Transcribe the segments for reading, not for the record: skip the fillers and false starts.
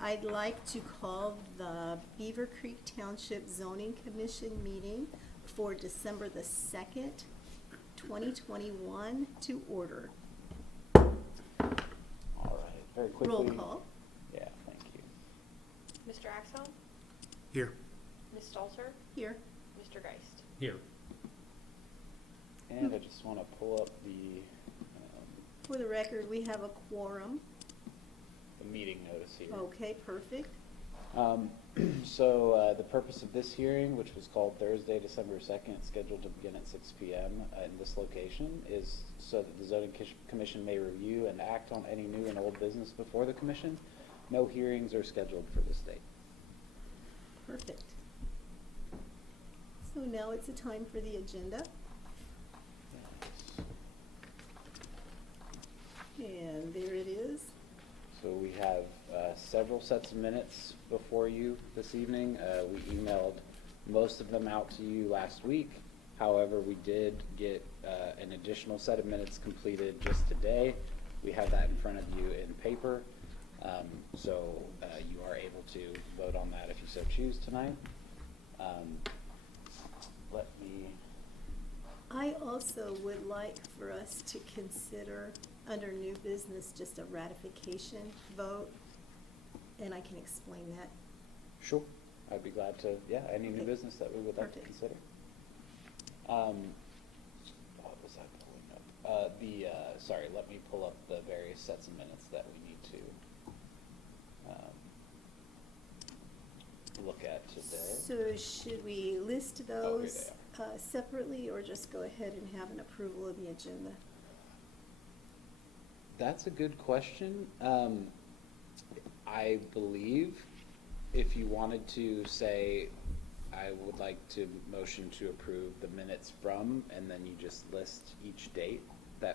I'd like to call the Beavercreek Township Zoning Commission meeting for December the 2nd, 2021 to order. All right, very quickly. Roll call. Yeah, thank you. Mr. Axel? Here. Ms. Stalter? Here. Mr. Geist? Here. And I just want to pull up the For the record, we have a quorum. meeting notice here. Okay, perfect. So the purpose of this hearing, which was called Thursday, December 2nd, scheduled to begin at 6 p.m. In this location, is so that the Zoning Commission may review and act on any new and old business before the commission. No hearings are scheduled for this date. Perfect. So now it's a time for the agenda. And there it is. So we have several sets of minutes before you this evening. We emailed most of them out to you last week. However, we did get an additional set of minutes completed just today. We have that in front of you in paper. So you are able to vote on that if you so choose tonight. Let me... I also would like for us to consider under new business just a ratification vote, and I can explain that. Sure. I'd be glad to, yeah, any new Okay. business that we would like to Perfect. consider. What was I pulling up? Sorry, let me pull up the various sets of minutes that we need to look at today. So should we list Oh, here those they separately, or just go ahead and have an approval of the agenda? That's a good question. I believe if you wanted to say, I would like to motion to approve the minutes from, and then you just list each date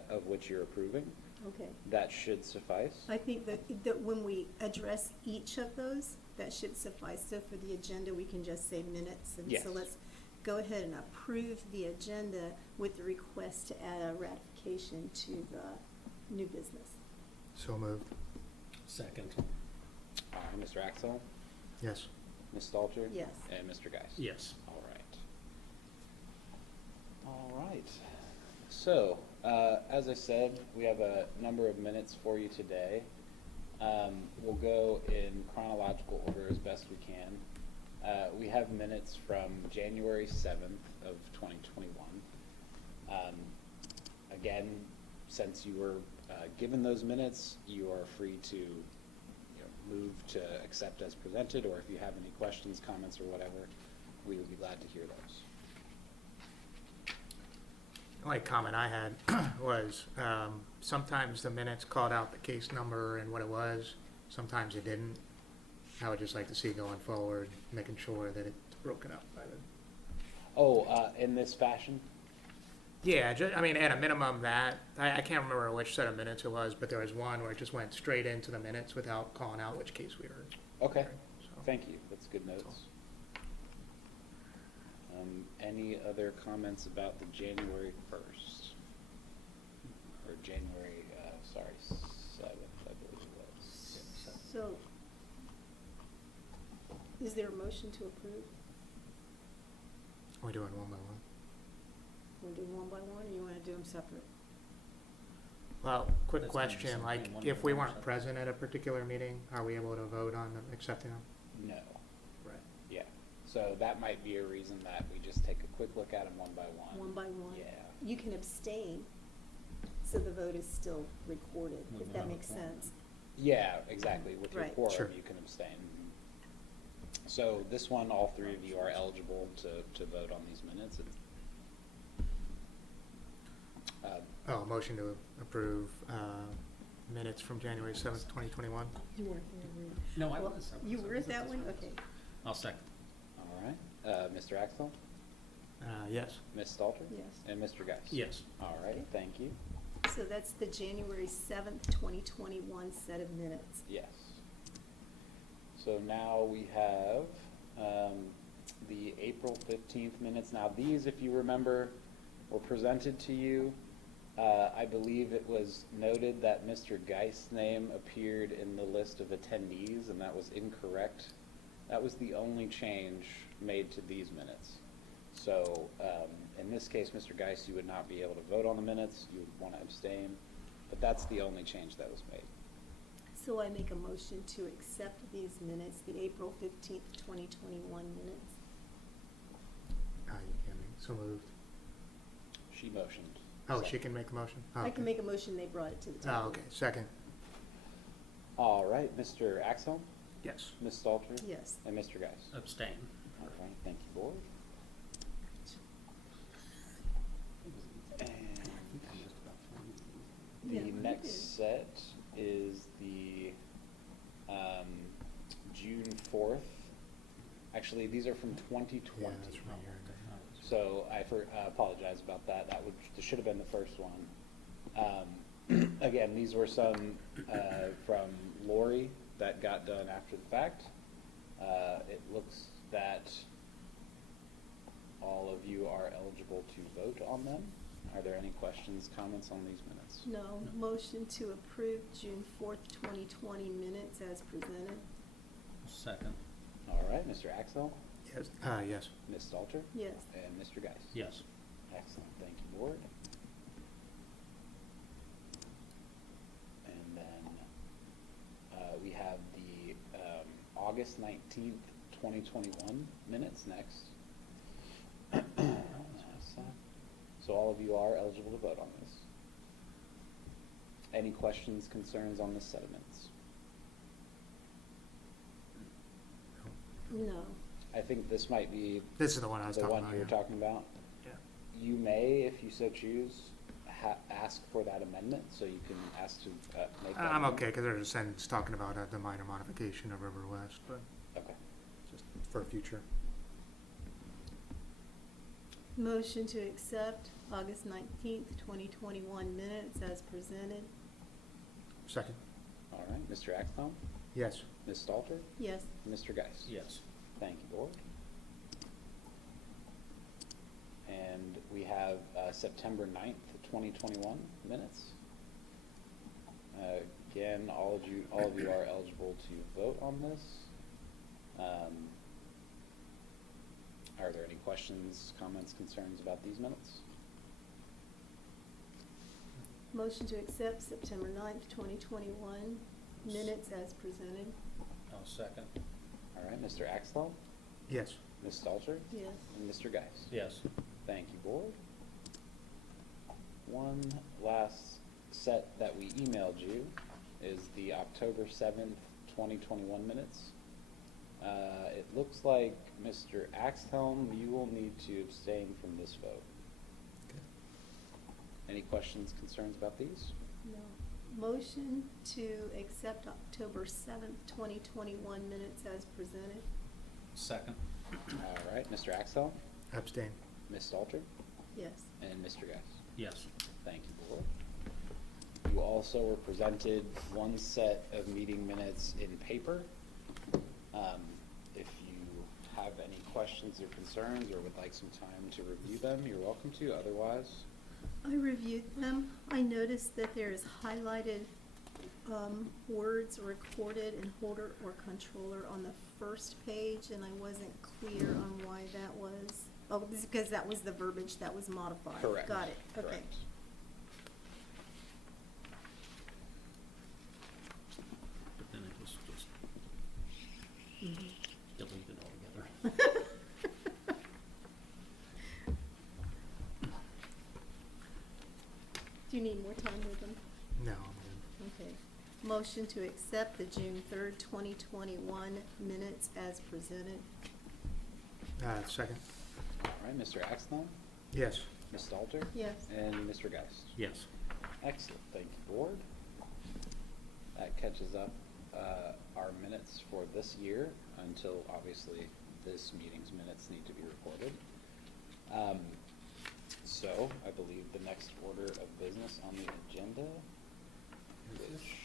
of which you're approving, Okay. that should suffice. I think that when we address each of those, that should suffice. So for the agenda, we can just say minutes. And Yes. so let's go ahead and approve the agenda with the request to add a ratification to the new business. So moved. Second. Mr. Axel, Yes. Ms. Stalter? Yes. And Mr. Geist? Yes. All right. All right. So, as I said, we have a number of minutes for you today. We'll go in chronological order as best we can. We have minutes from January 7th of 2021. Again, since you were given those minutes, you are free to move to accept as presented, or if you have any questions, comments, or whatever, we would be glad to hear those. The only comment I had was sometimes the minutes called out the case number and what it was. Sometimes it didn't. I would just like to see going forward, making sure that it's broken up by the... Oh, in this fashion? Yeah, I mean, at a minimum that, I can't remember which set of minutes it was, but there was one where it just went straight into the minutes without calling out which case we were. Okay, So, thank you. That's good notes. Any other comments about the January 1st? Or January, 7th, I believe it was. So, is there a motion to approve? Are we doing one by one? Want to do one by one, or you want to do them separate? Well, quick That's kind of the question, same like, thing, one if by we one or weren't separate? present at a particular meeting, are we able to vote on accepting them? No, Right. yeah. So that might be a reason that we just take a quick look at them one by one. One by one? Yeah. You can abstain, so the vote is still recorded, if that Mhm. makes sense. Yeah, exactly. With your Right. quorum, Sure. you can abstain. So this one, all three of you are eligible to vote on these minutes. Oh, motion to approve minutes from January 7th, 2021. You weren't there, were you? No, I Well, was. You were at that one? Okay. I'll second. All right. Mr. Axel, Yes. Ms. Stalter? Yes. And Mr. Geist? Yes. All right, thank you. So that's the January 7th, 2021 set of minutes. Yes. So now we have the April 15th minutes. Now these, if you remember, were presented to you I believe it was noted that Mr. Geist's name appeared in the list of attendees, and that was incorrect. That was the only change made to these minutes. So, in this case, Mr. Geist, you would not be able to vote on the minutes. You would want to abstain, but that's the only change that was made. So I make a motion to accept these minutes, the April 15th, 2021 minutes. You can't make, so moved. She motioned. Oh, So- she can make a motion? Oh, I okay. can make a motion, they brought it to the table. Oh, okay, second. All right, Mr. Axel, Yes. Ms. Stalter, Yes. and Mr. Geist. Abstain. All right, thank you, board. And Yeah, the we did. next set is the June 4th. Actually, these are from 2020. Yeah, that's from a year ago. So I apologize about that. This should have been the first one. Again, these were some from Lori that got done after the fact. It looks that all of you are eligible to vote on them. Are there any questions, comments on these minutes? No, motion to approve June 4th, 2020 minutes as presented. Second. All right, Mr. Axel, Yes. Yes. Ms. Stalter, Yes. and Mr. Geist. Yes. Excellent, thank you, board. And then we have the August 19th, 2021 minutes next. So all of you are eligible to vote on this. Any questions, concerns on this set of minutes? No. I think this might be This is the one I was the talking one about. you were yeah. talking about. Yeah. You may, if you so choose, ask for that amendment, so you can ask to make that. I'm amendment. okay, because there's a sentence talking about the minor modification of River West, but Okay. just for future. Motion to accept August 19th, 2021 minutes as presented. Second. All right, Mr. Axtell, Yes. Ms. Stalter, Yes. Mr. Geist. Yes. Thank you, board. And we have September 9th, 2021 minutes. Again, all of you are eligible to vote on this. Are there any questions, comments, concerns about these minutes? Motion to accept September 9th, 2021 minutes as presented. I'll second. All right, Mr. Axtell, Yes. Ms. Stalter, Yes. and Mr. Geist. Yes. Thank you, board. One last set that we emailed you is the October 7th, 2021 minutes. It looks like, Mr. Axhelm, you will need to abstain from this vote. Okay. Any questions, concerns about these? No. Motion to accept October 7th, 2021 minutes as presented. Second. All right, Mr. Axhelm, Abstain. Ms. Stalter, Yes. and Mr. Geist. Yes. Thank you, board. You also were presented one set of meeting minutes in paper. If you have any questions or concerns or would like some time to review them, you're welcome to. Otherwise, I reviewed them. I noticed that there is highlighted words recorded in holder or controller on the first page, and I wasn't clear on why that was. Oh, it's because that was the verbiage that was modified. correct. Got it, okay. Correct. But then it was just Mhm. deleted altogether. Do you need more time with them? No, I'm good. Okay. Motion to accept the June 3rd, 2021 minutes as presented. Second. All right, Mr. Axtell, Yes. Ms. Stalter, Yes. and Mr. Geist. Yes. Excellent, thank you, board. That catches up our minutes for this year until obviously this meeting's minutes need to be recorded. So I believe the next order of business on the agenda, which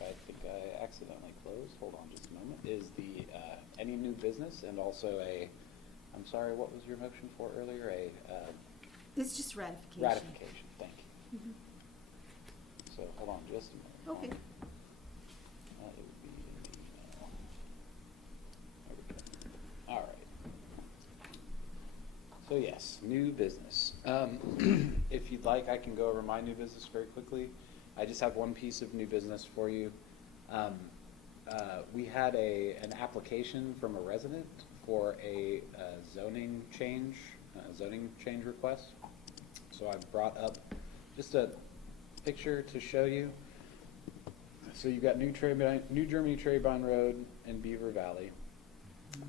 I think I accidentally closed, hold on just a moment, is the any new business and also I'm sorry, what was your motion for earlier? It's just ratification. Ratification, thank you. Mhm. so hold on just a minute. Okay. It would be in the email. There we go. All right. So yes, new business. If you'd like, I can go over my new business very quickly. I just have one piece of new business for you. We had an application from a resident for a zoning change request. So I've brought up just a picture to show you. So you've got New Germany Treybine Road in Beaver Valley.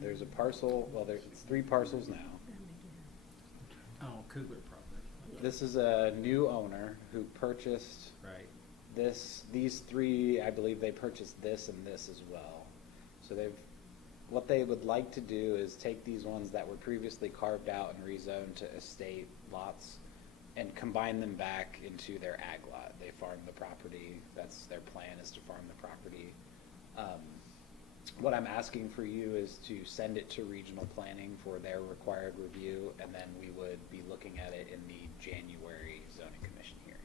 There's a parcel, well, there's 3 parcels now. Oh, Cougar property. This is a new owner who purchased Right. these 3, I believe they purchased this and this as well. So what they would like to do is take these ones that were previously carved out and rezoned to estate lots and combine them back into their ag lot. They farm the property. That's their plan, is to farm the property. What I'm asking for you is to send it to regional planning for their required review, and then we would be looking at it in the January zoning commission hearing.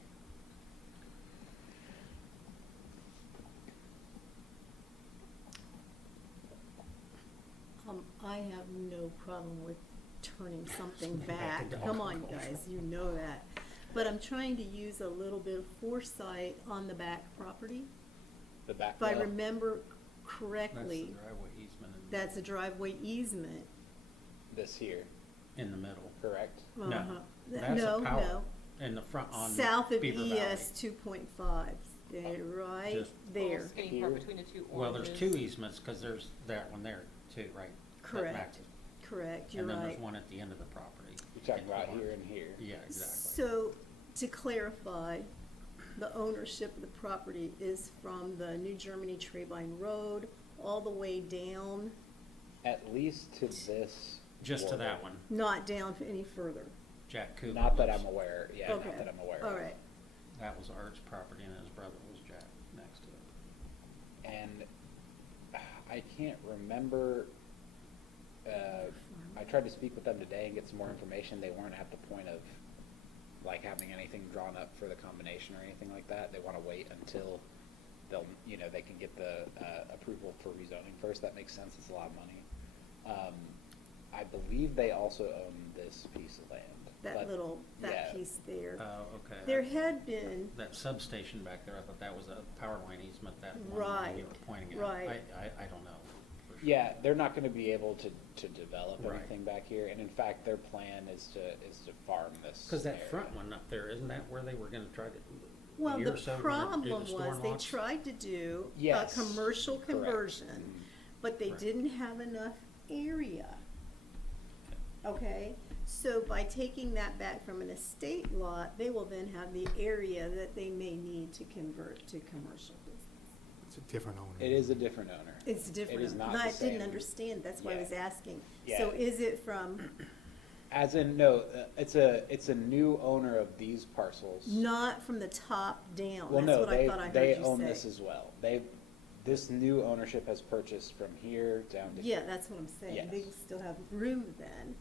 I have no problem with turning something Back back. to Come on, agriculture. guys, you know that. But I'm trying to use a little bit of foresight on the back property. The back. If I well, remember That's the correctly, driveway easement that's a driveway easement. this here, in the middle. correct? No, Uh-huh. that's No, a power no. in the front on South of Beaver Valley. ES 2.5, there, right Just- there. Skinny part between the two Well, there's oranges. 2 easements, because there's that one there too, right? That Correct. matches. Correct, you're And then right. there's one at the end of the property. You're talking in about the here one. and here. Yeah, exactly. So, to clarify, the ownership of the property is from the New Germany Treybine Road all the way down, At least to this. Just to border. that one, not down any further. Jack Cougar. Not that lives- I'm aware, yeah, Okay. not that I'm aware All of. right. That was Art's property, and his brother was Jack next to it. And I can't remember, I tried to speak with them today and get some more information. They weren't at the point of like having anything drawn up for the combination or anything like that. They want to wait until they can get the approval for rezoning first. That makes sense. It's a lot of money. I believe they also own this piece of land. That but, yeah. piece there. Oh, okay. There had been, That substation back there, I thought that was a power line easement, that one Right, you were pointing at. right. I don't know. for sure. Yeah, they're not going to be able to develop Right. anything back here, and in fact, their plan is to farm this. Because that area. front one up there, isn't that where they were gonna try to, well, a year the or so, gonna do problem the was storm they lots? tried to do a Yes, commercial correct. conversion, Mhm. but they Right. didn't have enough area. Okay, so by taking that back from an estate lot, they will then have the area that they may need to convert to commercial business. It's a different owner. It is a different owner. It's different. It is not No, the I didn't same. understand, that's why I Yeah. was asking. Yeah. So is it from, As in, no, it's a new owner of these parcels. not from the top down? Well, That's no, what I thought I heard they you say. own this as well. This new ownership has purchased from here down to. Yeah, here. that's what I'm saying. Yes. They will still have room then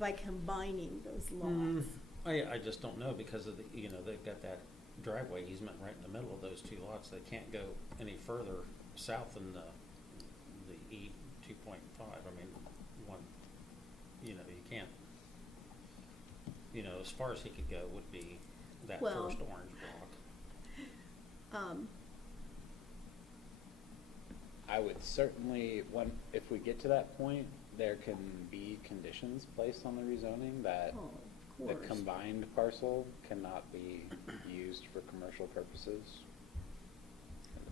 by combining those Mm, lots. I just don't know, because of the, they've got that driveway easement right in the middle of those 2 lots. They can't go any further south than the E 2.5. I mean, you can't, as far as he could go would be that Well- first orange block. I would certainly, if we get to that point, there can be conditions placed on the rezoning that Oh, of the course. combined parcel cannot be used for commercial purposes.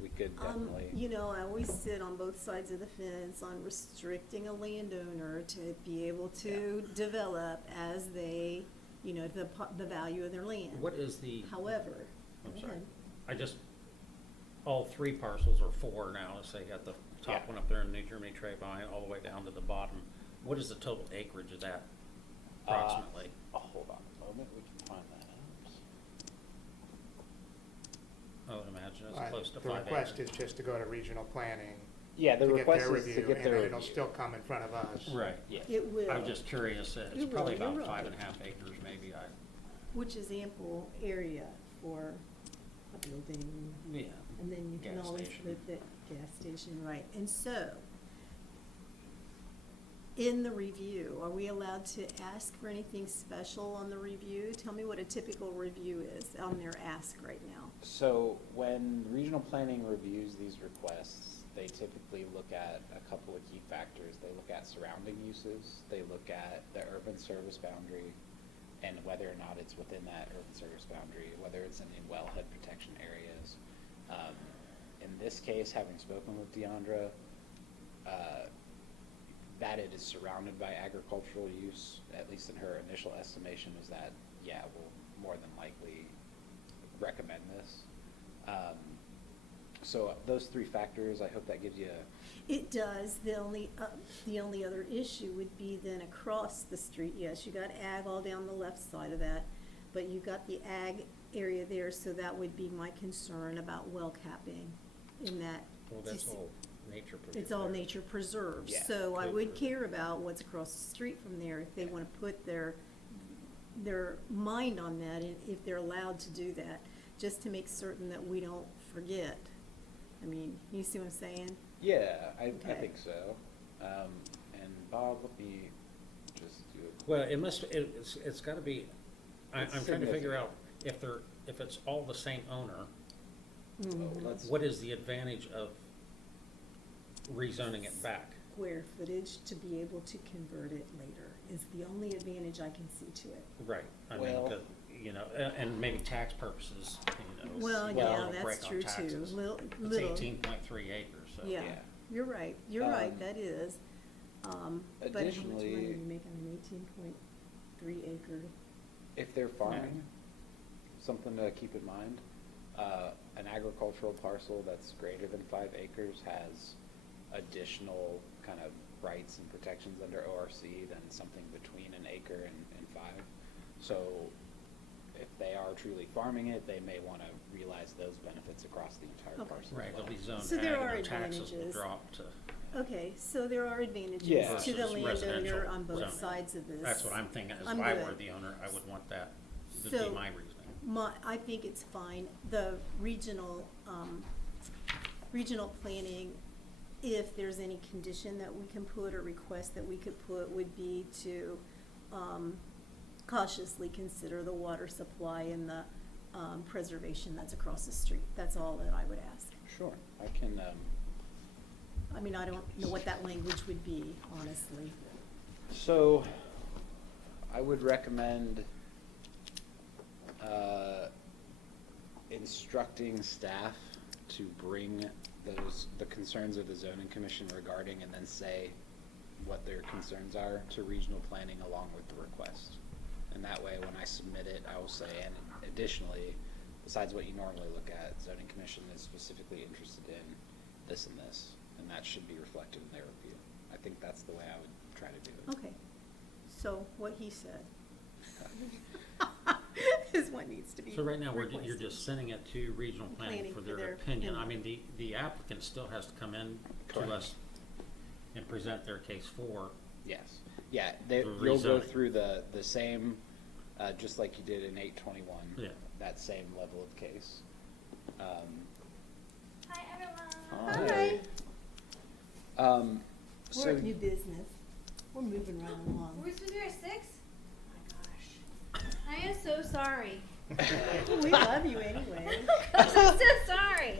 We could definitely. I always sit on both sides of the fence on restricting a landowner to be able to develop as they, the value of their land. What is the, However, I'm go sorry, ahead. all 3 parcels are 4 now, let's say you got the top Yeah. one up there in New Germany Treybine, all the way down to the bottom. What is the total acreage of that approximately? Hold on a moment, we can find that out. I would imagine it's Right. close to The 5 request acres. is just to go to regional planning. Yeah, the to request get their is to review, get and their then review. it'll still come in front of us. Right. Yes. It will. I'm just curious, It it's probably will, about you're 5 right. and a half acres maybe. Which is ample area for building. Yeah. And then you can Gas always station. put the gas station, right. And so, in the review, are we allowed to ask for anything special on the review? Tell me what a typical review is on their ask right now. So when regional planning reviews these requests, they typically look at a couple of key factors. They look at surrounding uses, they look at the urban service boundary, and whether or not it's within that urban service boundary, whether it's in wellhead protection areas. In this case, having spoken with Deandra, that it is surrounded by agricultural use, at least in her initial estimation, was that, yeah, we'll more than likely recommend this. So those three factors, I hope that gives you It does. The only other issue would be then across the street. Yes, you got ag all down the left side of that, but you got the ag area there, so that would be my concern about well capping in that. Well, that's all nature preserved. It's all nature preserved, Yeah, so I good would for care about what's across the street from there, if they wanna put their mind on that, and if they're allowed to do that, just to make certain that we don't forget. I mean, you see what I'm saying? Yeah, I Okay. think so. And Bob, let me just do it. Well, it's gotta be, It's I'm trying to figure out significant. if it's all the same owner, Mhm. let's- what is the advantage of rezoning it back? Square footage to be able to convert it later is the only advantage I can see to it. Right, I mean, Well- 'cause, you know, and maybe tax purposes, you know. Well, it's yeah, a that's break on true too. taxes. Little. It's 18.3 acres, so. Yeah, Yeah. you're right, that is. But how much money Additionally- are you making on an 18.3 acre? If they're farming, something to keep in mind, an agricultural parcel that's greater than 5 acres has additional kind of rights and protections under ORC than something between an acre and 5. So if they are truly farming it, they may want to realize those benefits across the entire Okay. parcel. Right, as well. it'll be zoned So ag there and are the taxes will advantages. drop to. Okay, so there are advantages Yeah. to the versus landowner residential on both zoning. sides of this. That's what I'm thinking, is if I'm I good. were the owner, I would want that to So- be my reasoning. I think it's fine. The regional planning, if there's any condition that we can put or request that we could put, would be to, cautiously consider the water supply and the, preservation that's across the street. That's all that I would ask. Sure, I can, I mean, I don't know what that language would be, honestly. so I would recommend instructing staff to bring the concerns of the zoning commission regarding, and then say what their concerns are to regional planning along with the request. And that way, when I submit it, I will say, and additionally, besides what you normally look at, zoning commission is specifically interested in this and this, and that should be reflected in their review. I think that's the way I would try to do it. Okay, so what he said is what needs to be So right now, you're requested. just sending it to regional planning for their opinion. I mean, the applicant still has to come in to Correct. us and present their case for. Yes, yeah, The you'll go rezoning. through the same, just like you did in 821. Yeah. That same level of case. Hi, everyone. Hi. So, We're at new business. We're moving right along. We're supposed to be here at 6? Oh my gosh. I am so sorry. We love you anyway. I'm so sorry.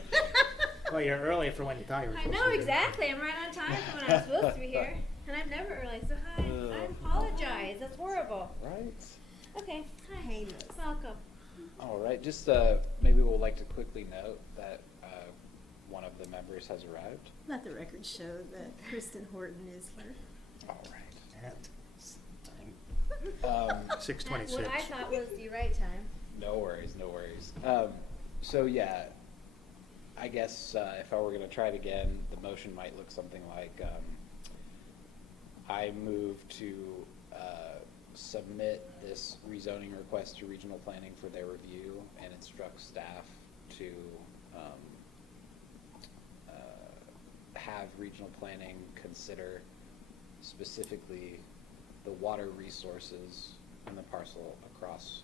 Well, you're early for when you thought you were I supposed know to be. exactly. I'm right on time for when I was supposed to be here. And I'm never early, so hi. I apologize. That's horrible. right, Okay. Hi. Heinous. Welcome. all right, just maybe we'll like to quickly note that one of the members has arrived. Let the record show that Kristen Horton is here. All right. Time. 6:26. What I thought was the right time. No worries, no worries. So yeah, I guess if I were gonna try it again, the motion might look something like, I move to submit this rezoning request to regional planning for their review and instruct staff to have regional planning consider specifically the water resources in the parcel across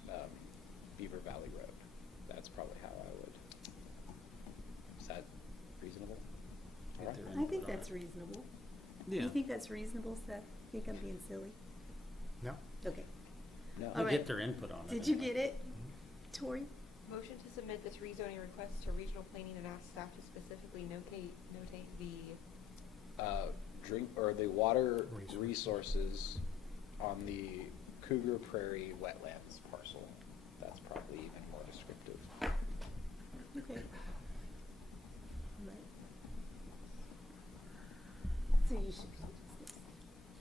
Beaver Valley Road. That's probably how I would that's reasonable. Yeah. You think that's reasonable, Seth? Think I'm being silly? No? Okay. No. All We'll right. get their input on it. Did you anyway. get it, Tori? Motion to submit this rezoning request to regional planning and ask staff to specifically notate the Drink, or the water Resources. resources on the Cougar Prairie wetlands parcel. That's probably even more descriptive. Okay. Right. So you should be just this.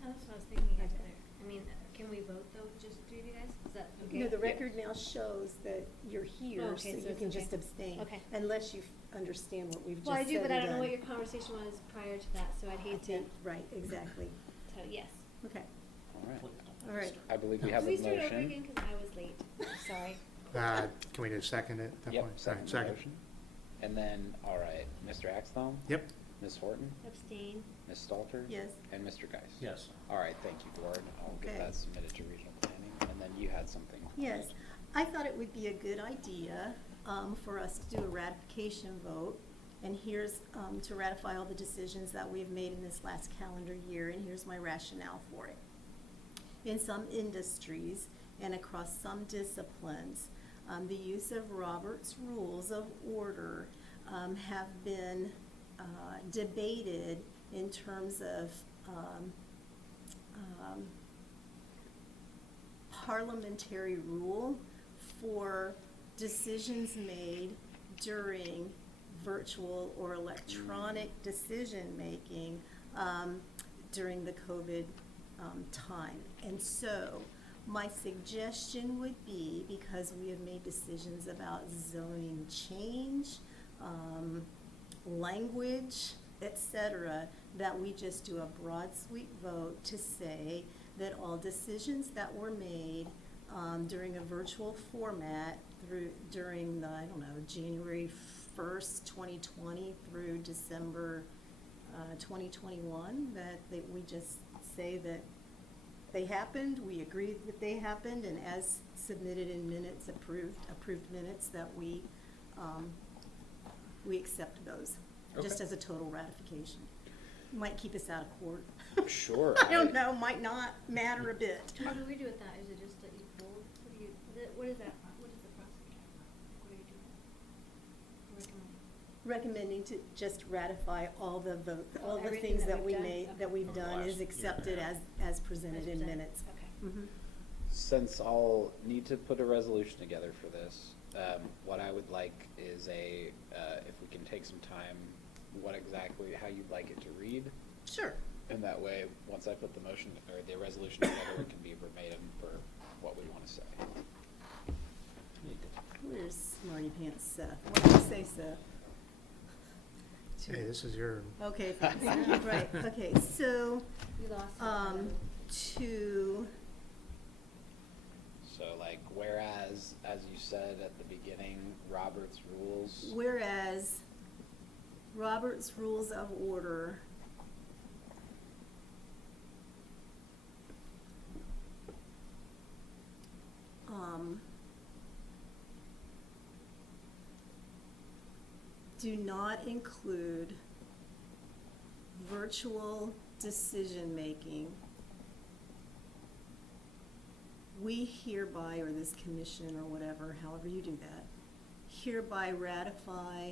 Oh, that's what I was thinking. I mean, can we vote though, just three of you guys? Is that okay? No, the Yeah. record now shows that you're here, Oh, so okay, so you it's can okay. just abstain. Okay. Unless you understand what we've just Well, I said do, but I and don't know done. what your conversation was prior to that, so I'd hate to. Right, exactly. So yes. Okay, All right. Please don't all right. I believe we have Can a we start over motion. again? Because I was late. Sorry. Can we just second it? at that Yep, point? All second right, the second. motion. And then, all right, Mr. Axthelm? Yep. Ms. Horton? Abstain. Ms. Stalter? Yes. And Mr. Geis? Yes. All right, thank you, Gord. I'll get Okay. that submitted to regional planning. And then you had something. Yes, I thought it would be a good idea for us to do a ratification vote. And here's to ratify all the decisions that we've made in this last calendar year, and here's my rationale for it. In some industries and across some disciplines, the use of Robert's Rules of Order have been debated in terms of parliamentary rule for decisions made during virtual or electronic decision-making during the COVID time. And so, my suggestion would be, because we have made decisions about zoning change, language, etc., that we just do a broad sweep vote to say that all decisions that were made during a virtual format during the, I don't know, January 1st, 2020 through December 2021, that we just say that they happened, we agreed that they happened, and as submitted in minutes, approved minutes, that we accept those, just Okay. as a total ratification. Might keep us out of court. Sure. I don't know, might not matter a bit. What do we do with that? Is it just that you pull? What is that? What is the process? What do you do? Recommending to just ratify all the vote, all the Everything things that that we've we done? made, Okay. that we've Over the done last is year and a accepted half. as presented As in presented. minutes. Okay. Mhm. Since I'll need to put a resolution together for this, what I would like is if we can take some time, how you'd like it to read. Sure. And that way, once I put the motion, or the resolution together, it can be verbatim for what we want to say. Where's Smarty Pants Seth? What did you say, Seth? Hey, this is your, Okay, thanks. Right, okay, so, We lost. to, So like, whereas, as you said at the beginning, Robert's rules. whereas Robert's Rules of Order do not include virtual decision-making, we hereby, or this commission, or whatever, however you do that, hereby ratify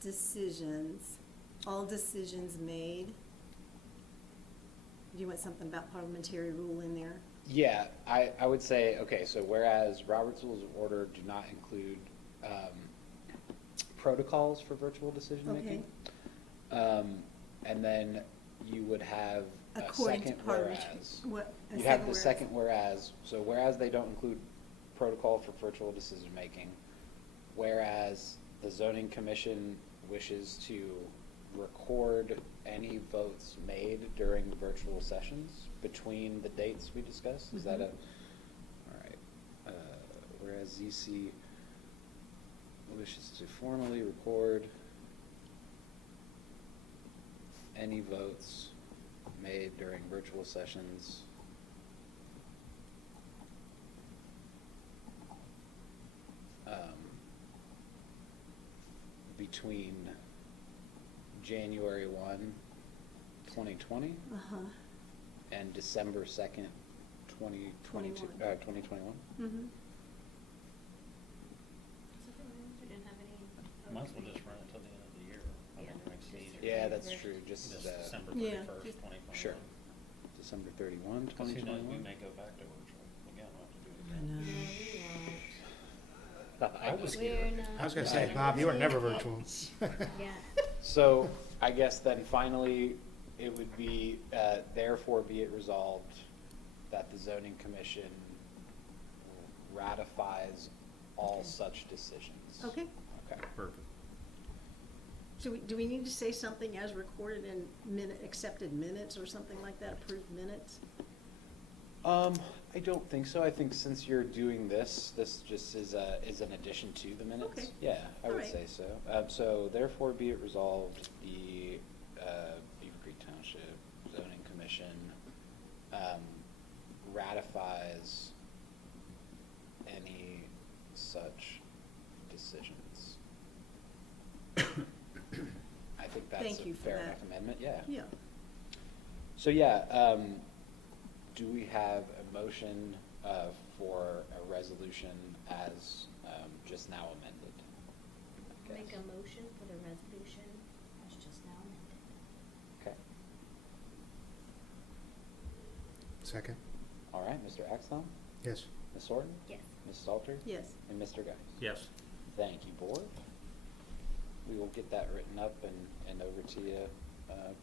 decisions, all decisions made. Do you want something about parliamentary rule in there? Yeah, I would say, okay, so whereas Robert's Rules of Order do not include protocols for virtual decision-making. And then you would have a According to second parliamentary, whereas. what? a You'd have the whereas. second whereas, so whereas they don't include protocol for virtual decision-making, whereas the zoning commission wishes to record any votes made during virtual sessions between the dates we discussed, is that Mhm. all right, whereas ZC wishes to formally record any votes made during virtual sessions between January 1, 2020, Uh-huh. and December 2nd, 2022, 21. 2021. Mm-hmm. We didn't have any. Might as well just run it till the end of the year. I mean, Yeah. it makes it easier. Yeah, that's First. true, just, Just December Yeah. 31st, 2021. Sure. December 31, Because who knows, we 2021. may go back to virtual again, we'll have to do it I again. know. No, we won't. I was We're here. not. I was gonna say, Right. Bob, you were never virtual. Yeah. So, I guess then finally, it would be, therefore be it resolved that the zoning commission ratifies all Okay. such decisions. Okay. Okay. Perfect. Do we need to say something as recorded in accepted minutes or something like that, approved minutes? I don't think so. I think since you're doing this just is an addition to the minutes. Okay. Yeah, I would Alright. say so. So therefore be it resolved, the Beavercreek Township Zoning Commission ratifies any such decisions. I think that's Thank a you for fair that. enough amendment, yeah. Yeah. So yeah, do we have a motion for a resolution as just now amended? I Make guess. a motion for the resolution as just now amended. Okay. Second? All right, Mr. Axtell, Yes. Ms. Horton, Yes. Ms. Salter, Yes. and Mr. Geis. Yes. Thank you, board. We will get that written up and over to you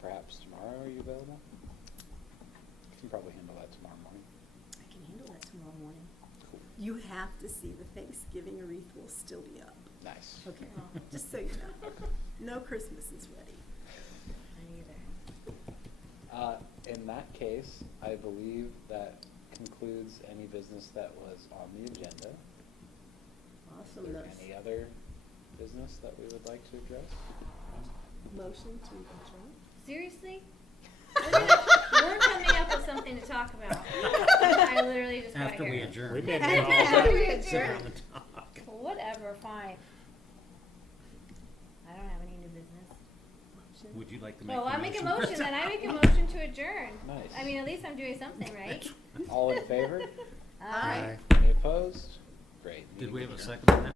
perhaps tomorrow. Are you available? You can probably handle that tomorrow morning. I can handle that tomorrow morning. Cool. You have to see the Thanksgiving wreath will still be up. Nice. Okay, Oh. just so you know. No Christmas is ready. I either. In that case, I believe that concludes any business that was on the agenda. Is there Awesomeness. any other business that we would like to address? Motion to adjourn? Seriously? We're coming up with something to talk about. I literally just got After here. we adjourn. We made After we it adjourn. Sit down and talk. Whatever, fine. I don't have any new business. Motion. Would you like to make Well, the I make a motion? motion, then I make a motion to adjourn. Nice. I mean, at least I'm doing something, right? All in favor? Aye. Any opposed? Great. Did meeting we have a adjourned. second on that?